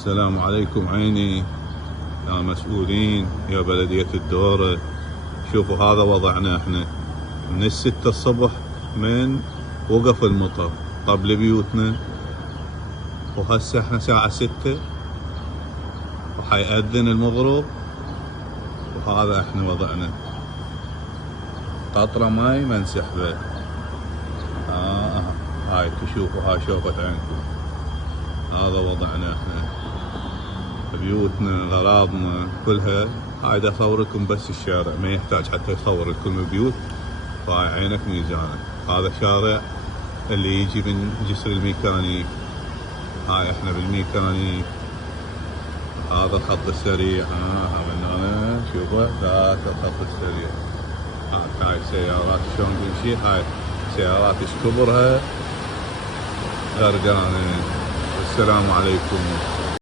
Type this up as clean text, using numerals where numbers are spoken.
السلام عليكم عيني يا مسؤولين يا بلدية الدورة. شوفوا هذا وضعنا احنا من 6 الصبح من وقف المطر قبل بيوتنا، وهسه احنا ساعة 6 وحيأذن المغرب، وهذا احنا وضعنا قطرة ماي ما نسحبه. هاي تشوفوا هاي شوفة عينكم، هذا وضعنا احنا بيوتنا غراضنا كلها. هاي دا اصور لكم بس الشارع، ما يحتاج حتى يصور لكم البيوت. فهاي عينك ميزانك، هذا شارع اللي يجي من جسر الميكانيك. هاي احنا بالميكانيك، هذا الخط السريع. من هنا شوفوا ذاك الخط السريع. هاي سيارات شلون تمشي، هاي سيارات ايش كبرها غرقانة. والسلام عليكم.